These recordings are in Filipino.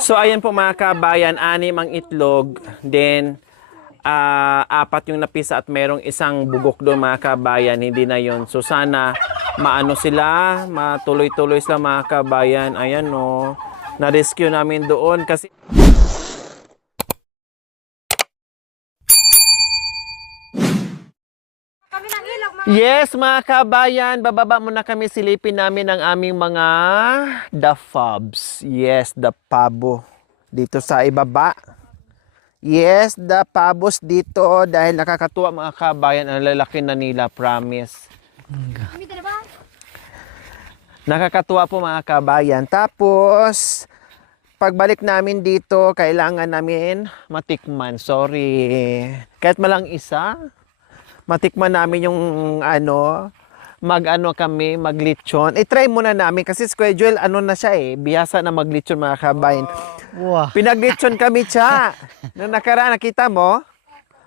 So ayan po mga kabayan, 6 ang itlog, then 4 yung napisa at merong isang bugok doon mga kabayan, hindi na yon. So sana maano sila, matuloy-tuloy sila mga kabayan. Ayan no, na-rescue namin doon kasi yes, mga kabayan, bababa muna kami, silipin namin ang aming mga the fobs. Yes, the pabo. Dito sa ibaba. Yes, the pabos dito dahil nakakatuwa mga kabayan, ang lalaki na nila, promise. Nakakatuwa po mga kabayan. Tapos, pagbalik namin dito, kailangan namin matikman. Sorry. Kahit malang isa, matikman namin yung maglitsyon. I-try muna namin kasi schedule na siya bihasa na maglitsyon mga kabayan. Wow. Pinaglitsyon kami siya. Nung nakaraan, nakita mo?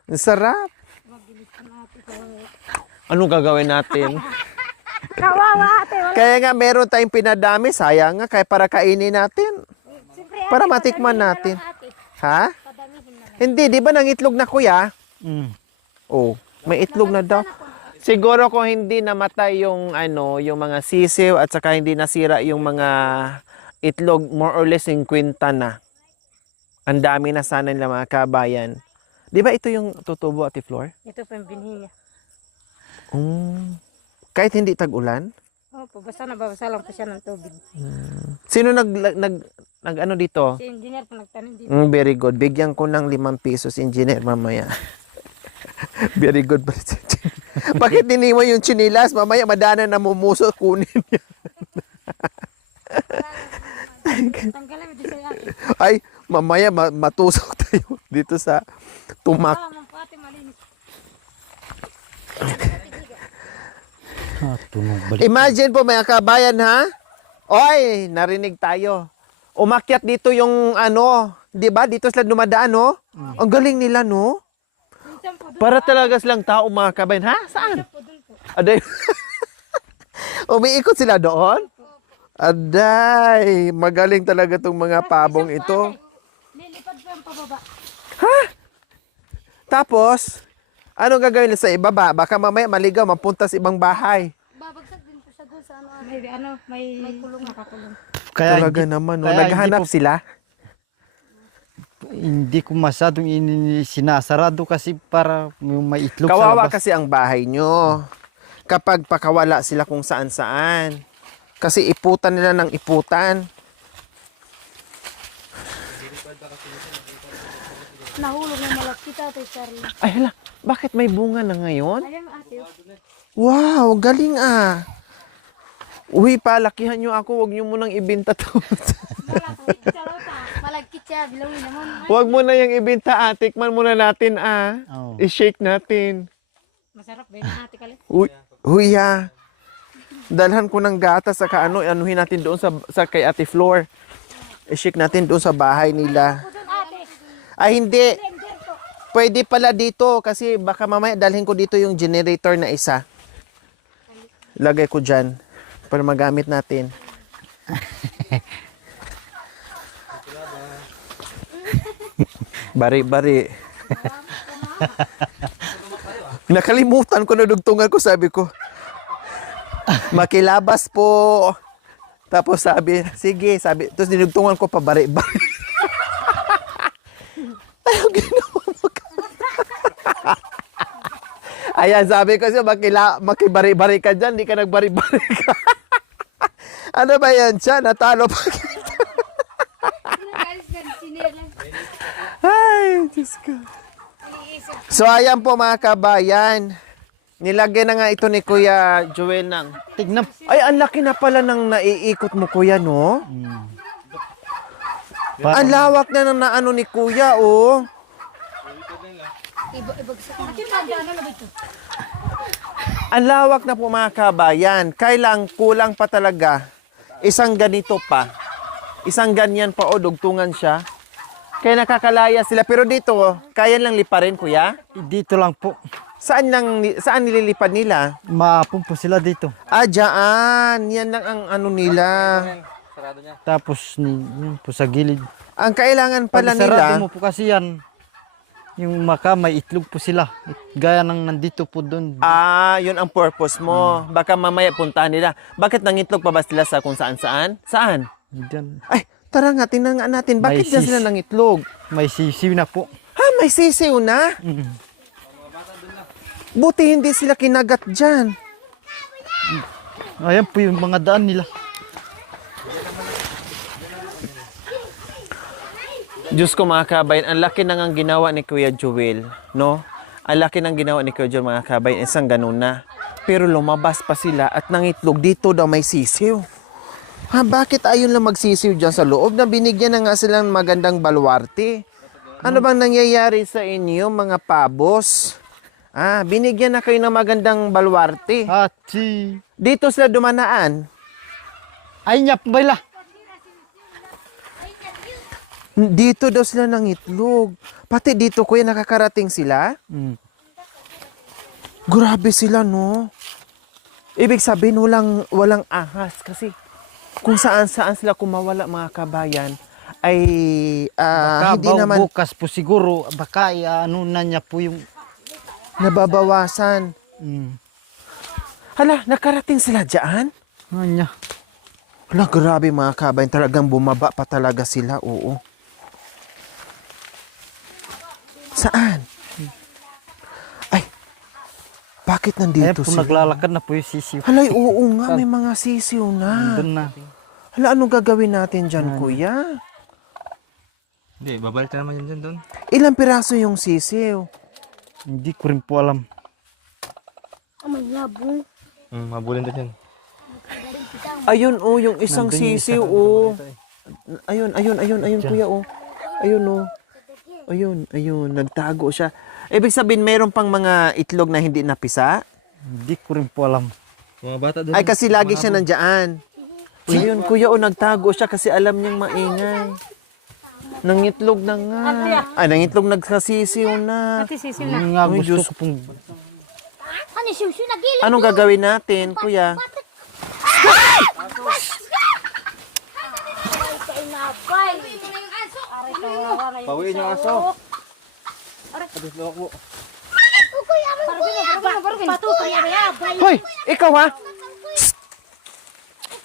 Ang sarap. Anong gagawin natin? Kawawa ate. Kaya nga meron tayong pinadami, sayang nga kaya para kainin natin. Para matikman natin. Ha? Hindi, di ba nangitlog na kuya? Oh, may itlog na daw. Siguro kung hindi namatay yung yung mga sisiw at saka hindi nasira yung mga itlog, more or less 50 na. Ang dami na sana nila mga kabayan. Di ba ito yung tutubo, Ate Flor? Ito pa yung binhi niya. Kahit hindi tag-ulan? Opo, basta nababasa lang pa siya ng tubig. Sino nag dito? Si engineer po nagtanim dito. Very good. Bigyan ko ng 5 pesos, engineer, mamaya. Very good. Bakit niniwan yung chinilas? Mamaya madana na mumuso, kunin niya. Tanggalin mo dito sa ate. Ay, mamaya matusok tayo dito sa tumak. Mga ate malinis. Tunog balik. Imagine po mga kabayan ha. Oy, narinig tayo. Umakyat dito yung 'di ba? Dito sila dumadaan no? Ang galing nila no? Minsan po doon. Para talaga silang tao mga kabayan. Ha? Saan? Po doon po. Aday. Umiikot sila doon? Aday, magaling talaga tong mga pabong ito. Lilipad po yung pababa. Tapos, ano gagawin nila sa ibaba? Baka mamaya maligaw, mapunta sa ibang bahay. Babagsak din po siya doon sa may kulong nakakulong. Kaya Talaga hindi, naman, no? kaya Naghahanap sila. hindi ko masyadong sinasarado kasi para may itlog sa Kawawa labas. kasi ang bahay nyo. Kapag pakawala sila kung saan-saan. Kasi iputan nila ng iputan. Nahulog na malapit ate Charlie. Ay hala, bakit may bunga na ngayon? Ayun ate. Wow, galing ah. Uy, palakihan nyo ako. Huwag nyo munang ibinta to. Malagkit siya, bilawin naman. Huwag mo na yung ibinta, tikman muna natin Oo. I-shake natin. Masarap ba yun ate Kali? Uy ha. Dalhan ko ng gatas saka anuhin natin doon sa kay Ate Flor. I-shake natin doon sa bahay nila. Doon ate. Ay hindi. Blender po. Pwede pala dito kasi baka mamaya dalhin ko dito yung generator na isa. Lagay ko dyan para magamit natin. Bari-bari. Nakalimutan ko na dugtungan ko, sabi ko. Makilabas po. Tapos sabi, sige, sabi. Tapos dinugtungan ko pa bari-bari. Ayaw ginawa mo ka. Ayan, sabi ko siya, makibari-bari ka dyan, di ka nagbari-bari ka. Ano ba yan siya? Natalo pa kita. Ay, Diyos ko. So, ayan po mga kabayan. Nilagyan na nga ito ni Kuya Joel ng... Tignan. Ay, ang laki na pala ng naiikot mo, Kuya, no? Ang lawak na ng naano ni Kuya, oh. Ibagsak na. Ate, ano na ba ito? Ang lawak na po mga kabayan. Kailang kulang pa talaga. Isang ganito pa. Isang ganyan pa, oh, dugtungan siya. Kaya nakakalaya sila. Pero dito, kaya lang liparin, Kuya? Dito lang po. Saan nililipad nila? Maapon po sila dito. Ah, dyan. Yan lang ang ano nila. Tapos yun po sa gilid. Ang kailangan Pag pala sarado nila, mo po kasi yan, yung maka may itlog po sila. Gaya ng nandito po doon. yun ang purpose mo. Baka mamaya puntahan nila. Bakit nangitlog pa ba sila sa kung saan-saan? Saan? Diyan. Ay, tara nga, tingnan nga natin. Bakit May dyan sila nangitlog? May sisiw na po. Ha, may sisiw na? Mm. Buti hindi sila kinagat dyan. Ayan po yung mga daan nila. Diyos ko mga kabayan, ang laki nang ang ginawa ni Kuya Joel, no? Ang laki nang ginawa ni Kuya Joel mga kabayan, isang ganun na. Pero lumabas pa sila at nangitlog dito daw may sisiw. Ha, bakit ayon lang magsisiw dyan sa loob na binigyan na nga silang magandang baluarte? Ano bang nangyayari sa inyo mga pabos? Binigyan na kayo ng magandang baluarte. Hachi. Dito sila dumanaan. Ay niya, bayla. Dito daw sila nangitlog. Pati dito kuya nakakarating sila. Mm. Grabe sila, no? Ibig sabihin, walang ahas. Kasi kung saan-saan sila kumawala, mga kabayan, ay Baka hindi naman bukas po siguro, baka ano na niya po yung... nababawasan. Hala, nakarating sila dyan? Ano niya? Hala, grabe mga kabayan. Talagang bumaba pa talaga sila, oo. Saan? Ay, bakit Ayan nandito po sila? naglalakad na po yung sisiw. Halay, oo nga, may mga sisiw na. Doon na. Hala, anong gagawin natin dyan, kuya? Hindi, babalik na naman yan dyan doon. Ilang piraso yung sisiw? Hindi ko rin po alam. May labong. Mabulin doon yan. Ayun, oh, yung isang Nandun yung sisiw, oh. Ayun, kuya, oh. Ayun, oh. Ayun, nagtago siya. Ibig sabihin, meron pang mga itlog na hindi napisa? Hindi ko rin po alam. Mga bata doon. Ay, kasi lagi siya nandyan. Ayun, kuya, oh, nagtago siya kasi alam niyang maingay. Nangitlog na nga. Ay, nangitlog nagsasisiw na. Pati sisil na. Yung nga Ay, gusto Diyos. ko pong... Ano sisil na gilid? Anong gagawin natin, kuya? Kainapay. Aray, kawawa na yung Pawiin yung aso. Abis lawak mo. Barugin. Patutoy, aray, abay. Hoy, ikaw ha?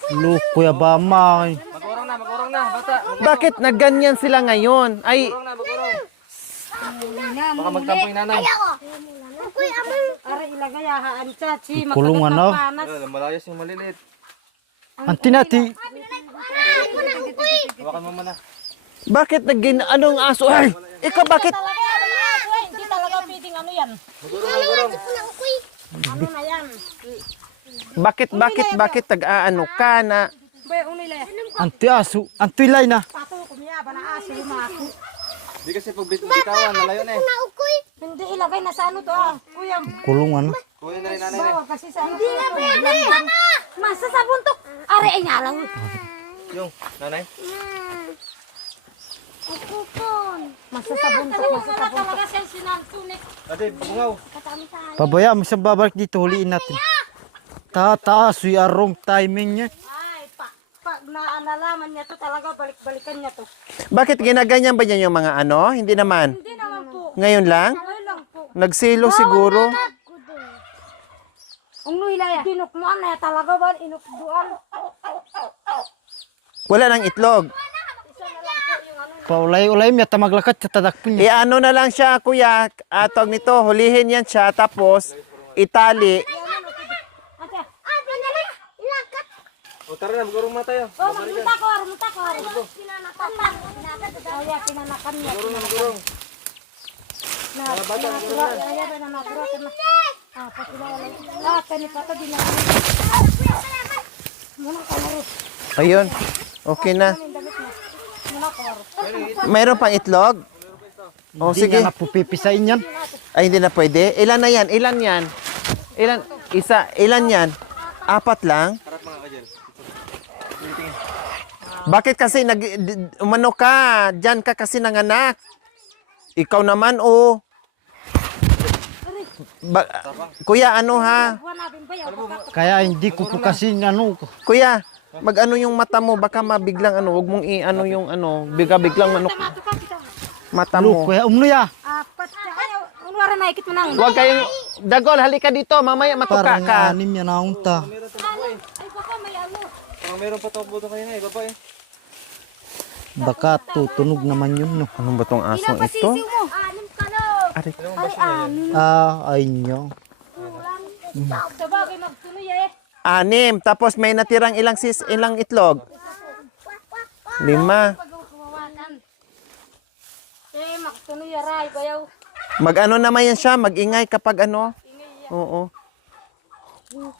Look, Kuya Bama. Magurong na, bata. Bakit nagganyan sila ngayon? Ay, Magurong. Baka magtampo yung nanay. Aray, ilagay ahaan chachi. Kulungan, no? Malayas yung maliliit. Antinati. Hawakan mo muna. bakit anong aso? Ay, ikaw bakit? Hindi talaga pwedeng ano yan. Ano na yan? Bakit tag-aano ka na? Bay, unilay. Anti-aso. Anti-lay na. Pato, kumya, banaasi, umako. Hindi kasi pag bitawan, nalayo na eh. Hindi ilagay na sa ano to Kuya, Kulungan, no? Kunin na rin nanay. bawa kasi sa ano. Hindi na pwede. Masa sa buntok. Aray, ay nalang. Yung, nanay. Masa sa buntok. Masa sa buntok. Talaga siya sinantunik. Ate, bungaw. Pabaya mo siya babalik dito. Huliin natin. Tataas. Yung wrong timing niya. Ay, pag naalalaman niya to talaga, balik-balikan niya to. Bakit ginaganyan ba niya yung mga ano? Hindi naman. Hindi naman po. Ngayon lang? Ngayon lang po. Nagsilo siguro. Ang nuhilaya. Dinukluan na talaga ba? Inukduan. Wala nang itlog. Paulay-ulay mo. Tamaglakat sa tadakpin niya. Ano na lang siya, kuya. Tawag nito, hulihin yan siya. Tapos, itali. Ate. Pinali. Ilakat. O tara na, magurong muna tayo. Oh, magmunta ko. Pinanakan lang. Oh, yeah, pinanakan niya. Magurong. Ayun. Okay na. Mayroon pang itlog? O, Hindi sige. nga napupipisain yan. Ay, hindi na pwede. Ilan na yan? Ilan yan? Ilan? Isa. Ilan yan? 4 lang? Harap mga kajel. Bakit kasi umano ka? Diyan ka kasi nanganak. Ikaw naman, oh. Kuya, ano ha? Kaya hindi ko po kasi ano. Kuya, Mag-ano yung mata mo, baka mabiglang ano, wag mong i-ano yung ano, biglang ano, mata Lu, mo. kuya, ya. Apat. Unwara na ikit mo nang. Huwag kayong, Dagol, halika dito, mamaya matuka Parang ka. anim yan ang ta. Ay baka may ano. Parang meron pa buto kanina eh, babae. Baka tutunog naman yun, no? Anong ba tong asong Ilang ito? pasisiw mo? Anim ka no. Ari, Ay anim. Ay nyo. Sabagay magtuloy eh. 6, tapos may natirang ilang itlog? 5. Pagkawawanan. Eh magtuloy aray bayaw. Mag-ano naman yan siya, mag-ingay kapag ano. Oo.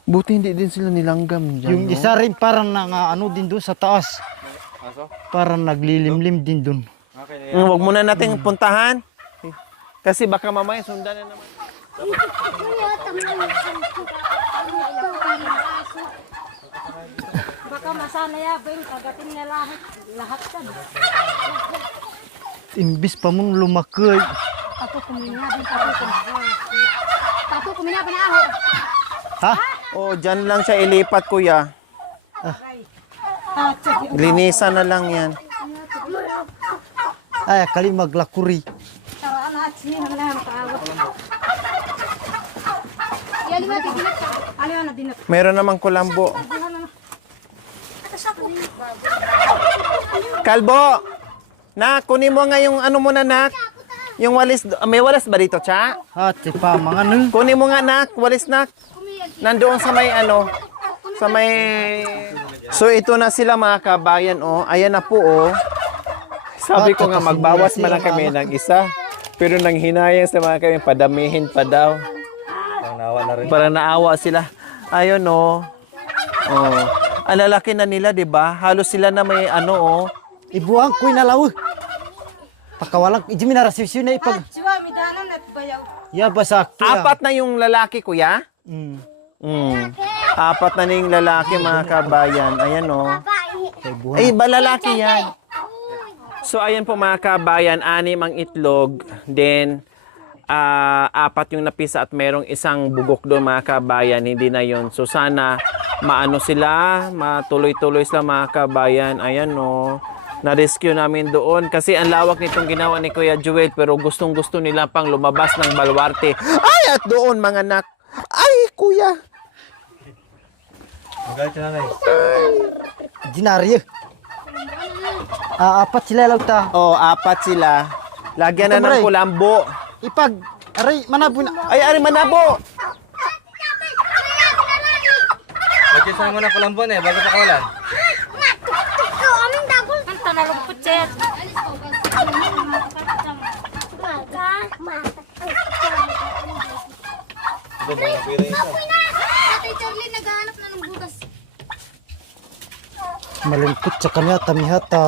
Buti hindi din sila nilanggam dyan, Yung no? isa rin parang ano din doon sa taas. Aso? Parang naglilimlim din doon. Okay na Huwag muna nating puntahan. Kasi baka mamaya sundan na naman. Baka masana yabing kagatin na lahat ka. Imbis pa mong lumakay. Ako kuminabing Tapo kuminabing na ako. Ha? Oh, dyan lang siya ilipat, kuya. Linisan na lang yan. Ay, kali maglakuri. Taraan at siya na makaawat. Yan mo dinat. Ano na dinat? Meron namang kulambo. Kalbo! Nak, kunin mo nga yung ano muna, nak. Yung walis, may walis ba dito, cha? At pa mga nung. Kunin mo nga, nak. Walis, nak. Nandoon sa may ano. Sa may... So, ito na sila mga kabayan, oh. Ayan na po, oh. Sabi ko nga, magbawas man lang kami ng isa. Pero nang hinayang sa mga kami, padamihin pa daw. Parang nawa na rin. Parang naawa sila. Ayun, oh. Oh. Ang lalaki na nila, di ba? Halos sila na may ano, oh. Ibuang ko inalaw. Pakawalang, ijimi na rasisyo na ipag. Siwa mi danan at bayaw. Ya basak. Apat na yung lalaki, kuya? Mm. Apat na yung lalaki, mga kabayan. Ayan, oh. Ay, ba lalaki yan? So, ayan po mga kabayan, 6 ang itlog. Then, 4 yung napisa at merong isang bugok doon mga kabayan. Hindi na yun. So, sana maano sila, matuloy-tuloy sila mga kabayan. Ayan, no. Na-rescue namin doon. Kasi ang lawak nitong ginawa ni Kuya Joel. Pero gustong-gusto nila pang lumabas ng baluarte. Ay, at doon mga anak. Ay, kuya. Magalit siya nanay. Dinaryo. Apat sila lang ta. Oh, 4 sila. Lagyan na Ito, ng Bray. kulambo. Ipag, aray, manabo na. Ay, ari manabo. Lagyan sa naman ng kulambon eh, bago pa kawalan. Kanta na lumpot siya. Ito, mga pira isa. Ate Charlie naghahanap na ng butas. Malungkot sa kanya, tamihata.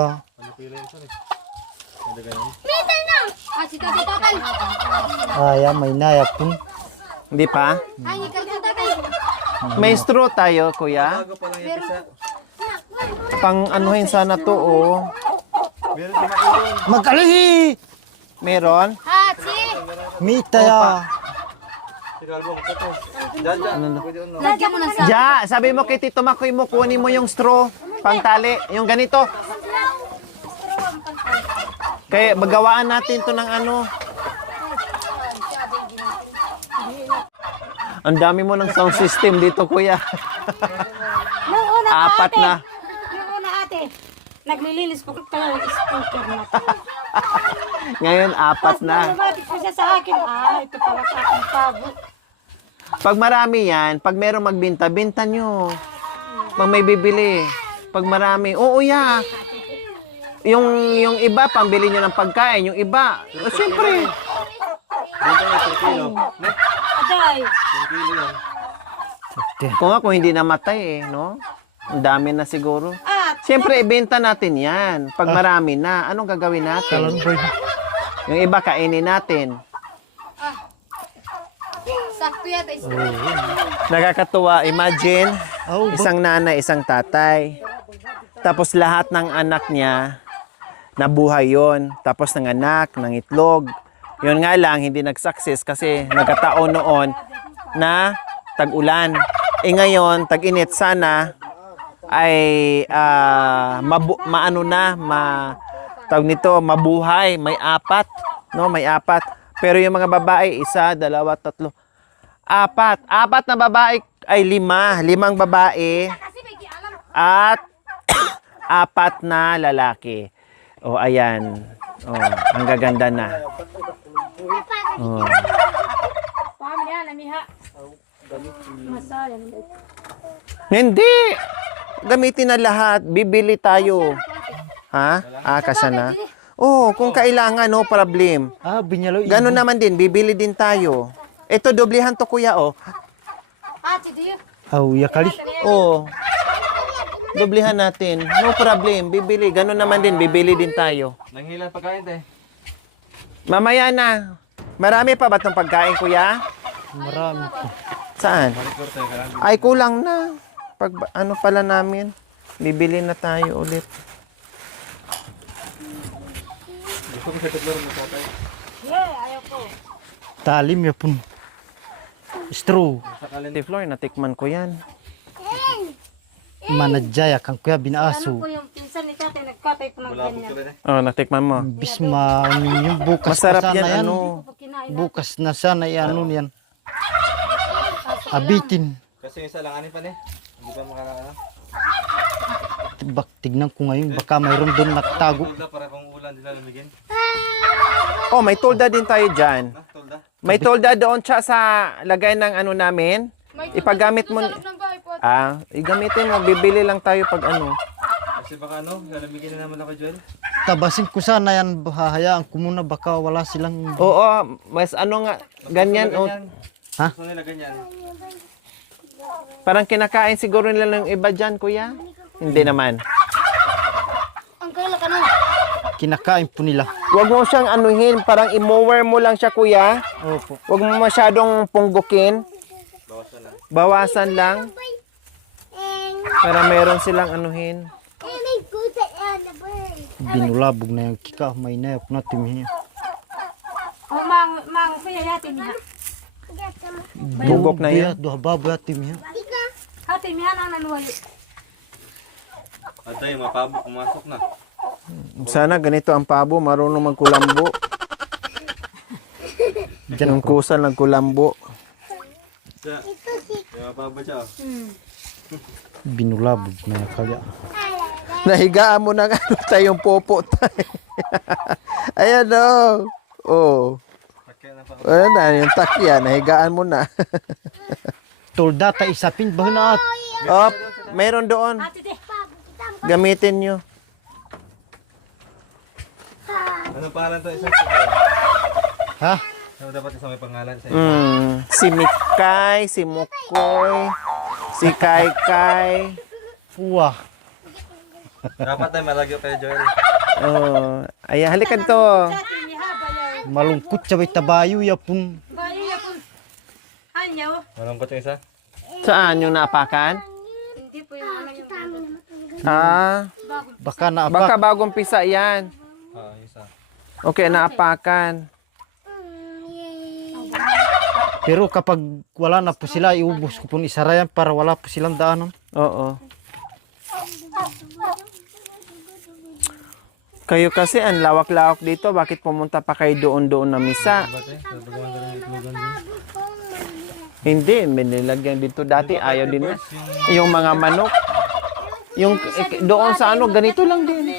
Mitay na! Ah, si Tatay Tatay. Ay, may nayak pun. Hindi pa? Ay, ni Tatay Tatay. May straw tayo, kuya. Bago pa lang yung isa. Pang anuhin sana to, oh. Meron din ako doon. Magalihi! Meron? Hatsi! Mitaya. Si Calvo, ito. Diyan, diyan. Pwede yun, no? Lagyan mo na sa... Ja, sabi mo kay Tito Makoy mo, kunin mo yung straw. Pangtali. Yung ganito. Kaya bagawaan natin to ng ano. Ang dami mo ng sound system dito, kuya. Nung una 4 ate. na. Nung una ate. Naglilinis po kayo ng speaker na. Ngayon, 4 na. Lumapit po siya sa akin. Ah, ito pala sa aking tabo. Pag marami yan, pag merong magbinta, binta nyo. Pag may bibili. Pag marami, oo ya. Yung iba, pambili nyo ng pagkain. Yung iba, siyempre. Dito na, 3 kilo. Aday. 3 kilo yan. Kung hindi namatay eh, no? Ang dami na siguro. At Siyempre, ibenta natin yan. Pag marami na, anong gagawin natin? Yung iba, kainin natin. sakto yata is. Nakakatuwa. Imagine, Oh, isang nanay, isang tatay. Tapos lahat ng anak niya, nabuhay yon. Tapos ng anak, ng itlog. Yun nga lang, hindi nag-success kasi nagkataon noon na tag-ulan. Eh ngayon, tag-init sana, ay maano na, tawag nito, mabuhay, may apat, no? May apat. Pero yung mga babae, 1, 2, 3, 4. 4 na babae ay 5. 5 babae at 4 na lalaki. O, ayan. O, ang gaganda na. O. Hindi. Gamitin na lahat. Bibili tayo. Ha? Kasya na. Oh, kung kailangan, no problem. Binyalo. Ganun naman din, bibili din tayo. Ito, doblehan to kuya, oh. Yakali. Oh. Doblehan natin. No problem, bibili. Ganun naman din, bibili din tayo. Nanghilan pagkain, te. Mamaya na. Marami pa ba itong pagkain, kuya? Marami po. Saan? Malikor, te. Kailangan. Ay, kulang na. Pag, ano pala namin? Bibili na tayo ulit. Gusto ko sa tutlor mo, tatay. Talim ya pun. Straw. Sakalin. Si Floor, natikman ko yan. Manajaya kang kuya binaaso. Yung pinsan ni tatay nagkatay po ng Wala po ganyan. tuloy, te. Oh, natikman mo. Bisma yung bukas Masarap na sana yan, yan. ano. Bukas na sana yan. Yan. Abitin. Kasi yung isa lang, anin pa, ne. Hindi pa makakana. Tignan ko ngayon. Baka mayroon doon naktago. Tulda para kung ulan, di lang lumigin. Oh, may tolda din tayo dyan. Na, tulda. May tolda doon siya sa lagay ng ano namin. Ipagamit mo. Igamitin mo. Bibili lang tayo pag ano. Kasi baka ano, lalamigin na naman ako, Joel. Tabasin ko sana yan. Hahayaan ko muna. Baka wala silang... Oo, mas ano nga, ganyan. Oh, Ha? Gusto nila ganyan. parang kinakain siguro nila ng iba dyan, kuya. Hindi naman. Ang kaila ka na. Kinakain po nila. Huwag mo siyang anuhin. Parang i-mower mo lang siya, kuya. Opo. Huwag mo masyadong punggukin. Bawasan lang. Bawasan lang. Para meron silang anuhin. Binulabog na yung kika. May nayap na timihin. Mang kuya yatin niya. Bugok na yan. Duha baboy at timihin. Hati mihan ang nanuwayo. Aday, mapabo, pumasok na. Sana ganito ang pabo. Marunong magkulambo. Diyan Yung kusal nagkulambo. Siya. May mapabo siya, oh. Binulabog na yung kaya. Nahigaan mo ng ano tayong popo tayo. Ayan o. Oh. Sakya na pa. Wala na, yung takya. Nahigaan mo na. Toldata isapin ba na at Oh, mayroon doon. Gamitin nyo. Ano pangalan to? Isang ha? Ano dapat isang may pangalan sa'yo? Si Mikay, si Mukoy, si Kaikay. Puwa. Dapat tayo malagyo kayo, Joel. Oh, ayan, halika to. Hati niya bayaw. Malungkot sabay tabayo ya pun. Bayaw ya kung anyaw. Malungkot yung isa? Saan yung naapakan? Hindi po yung ano yung Baka naapak. Baka bagong pisa yan. Yung isa. Okay, naapakan. Pero kapag wala na po sila, iubos ko po isarayan para wala po silang daanan. Oo. Kayo kasi ang lawak-lawak dito. Bakit pumunta pa kayo doon na misa? Hindi, may nilagyan dito. Dati ayaw din na. Yung mga manok. Yung doon sa ano, ganito lang din.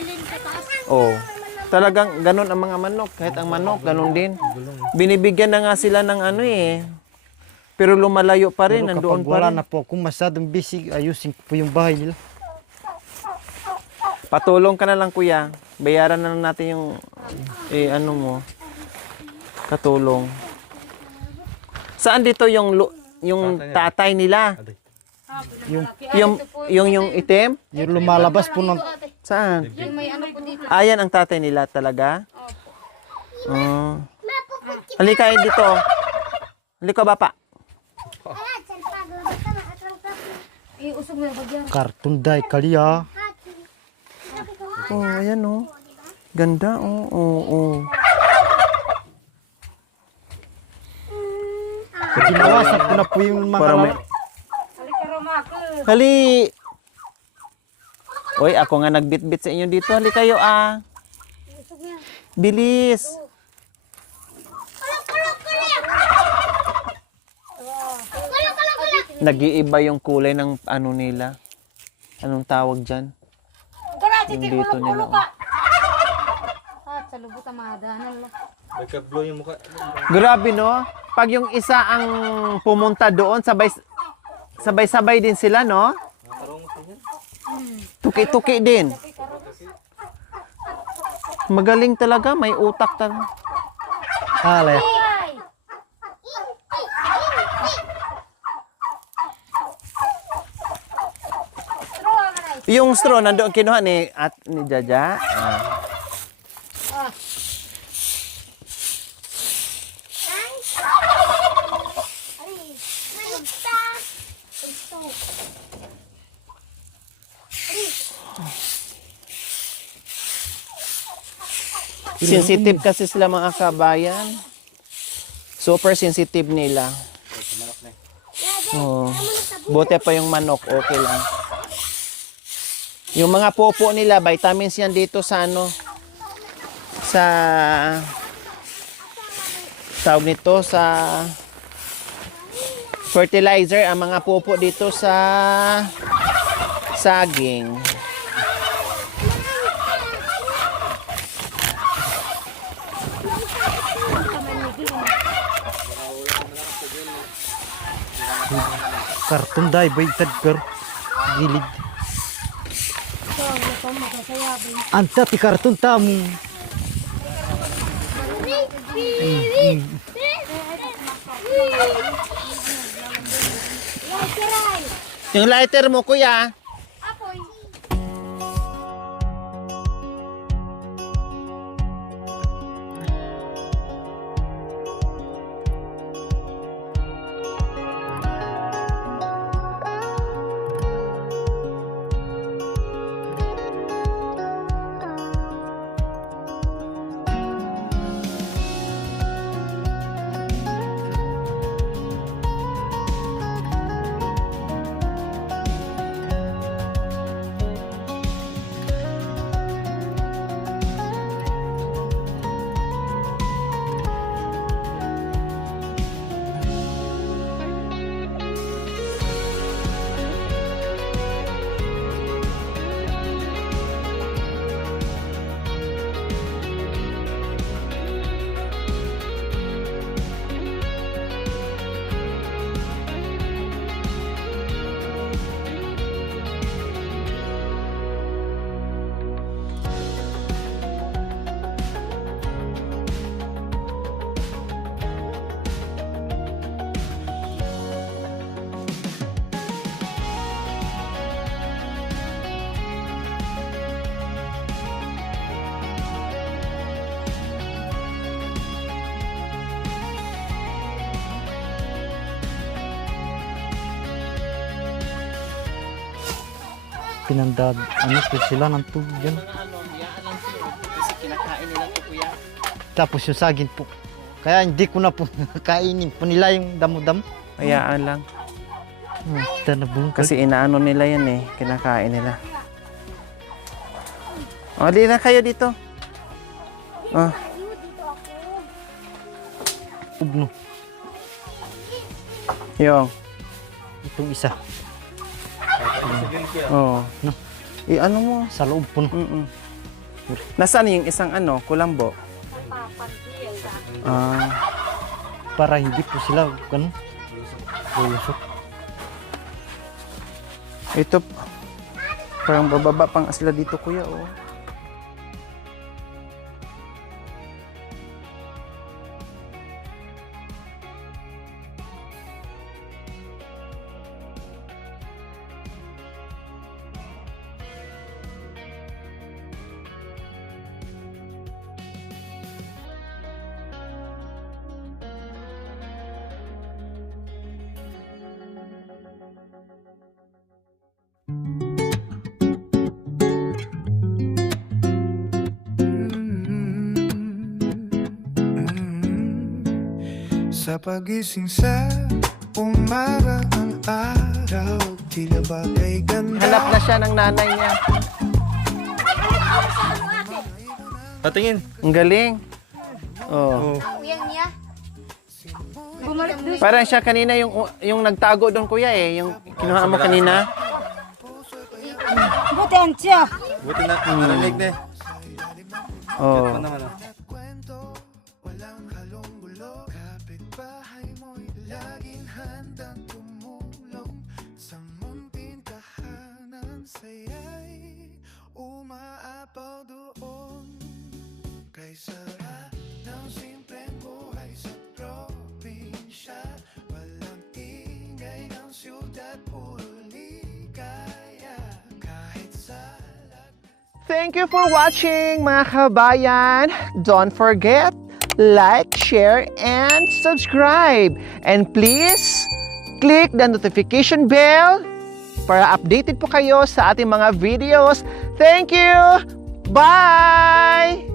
Oh. Talagang ganun ang mga manok. Kahit ang manok, ganun din. Binibigyan na nga sila ng ano eh. Pero lumalayo pa rin, Pero nandoon kapag pa wala rin. na po akong masyadong busy, ayusin ko po yung bahay nila. Patulong ka na lang, kuya. Bayaran na lang natin yung ano mo. Katulong. Saan dito yung tatay nila? Yung itim? Yung lumalabas po ng... Saan? yung may ano po dito. Ayan ang tatay nila talaga? Oh. Halika dito. Halika, bapa. Iusog mo yung bagyan. Karton day kaliya. Oh, ayan oh. Ganda oh. Oh. Ginawasan ko na po yung mga... Para may... Halika Roma ko. Hali! Oy, ako nga nagbitbit sa inyo dito. Hali kayo ah. Bilis. Nag-iiba yung kulay ng ano nila. Anong tawag dyan? Yung dito nila. Oh. Sa lubot ang mga dahanan lang. Nagka-blow yung mukha. Grabe no? Pag yung isa ang pumunta doon, sabay-sabay din sila, no? Tuki-tuki din. Magaling talaga, may utak talaga. Alay. Yung straw nandoon kinuha ni Jaja. Sensitive kasi sila mga kabayan. Super sensitive nila. Oh. Buti pa yung manok, okay lang. Yung mga popo nila, vitamins yan dito sa ano, sa tawag nito, sa fertilizer, ang mga popo dito sa saging. Karton dai baitad per gilid. Anta ti karton tamu. Yung lighter mo, kuya. Pinandad ano po sila ng tubig yan. Kasi kinakain nila ito, kuya. Tapos yung saging po. Kaya hindi ko na po kainin po nila yung damo-damo. Hayaan lang. Kita na bungkal. Kasi inaano nila yan eh. Kinakain nila. O, di na kayo dito. Oh. Ubno. Yung. Itong isa. Oh. No. Ano mo? Sa loob po. Mm-mm. Nasaan yung isang ano, kulambo? Ah. Para hindi po sila ganun. Lulusok. Ito, parang bababa pang sila dito, kuya, oh. Sa pagising sa umaga ang araw, tila ba kay ganda. Hanap na siya ng nanay niya. Patingin. Ang galing. Oh. Uyang niya. Parang siya kanina yung nagtago doon kuya eh, yung kinuha mo kanina. Butensya. Buti na, narinig na eh. Oh. Ano naman ah. walang halong gulo. Kapitbahay mo'y laging handang tumulong. Sa munting tahanan, saya'y umaapaw doon. Kay sarap ng simpleng buhay sa probinsya. Walang ingay ng siyudad, puro ligaya. Kahit sa Thank you for watching mga kabayan. Don't forget, like, share, and subscribe. And please, click the notification bell para updated po kayo sa ating mga videos. Thank you! Bye!